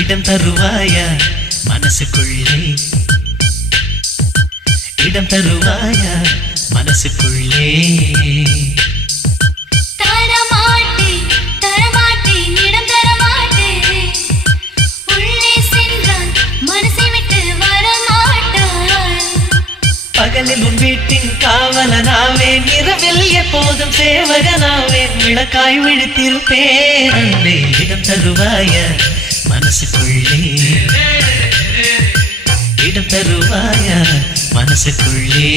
இடம் தருவாயா மனசுக்குள்ளே, இடம் தருவாயா மனசுக்குள்ளே. தரமாட்டேன் தரமாட்டேன் இடம் தரமாட்டேன், உள்ளே சென்றால் மனசை விட்டு வரமாட்டாய். பகலில் உன் வீட்டின் காவலனாவேன், இரவில் எப்போதும் சேவகனாவேன், விளக்காய் விழித்திருப்பேன். அன்பே இடம் தருவாயா மனசுக்குள்ளே, இடம் தருவாயா மனசுக்குள்ளே.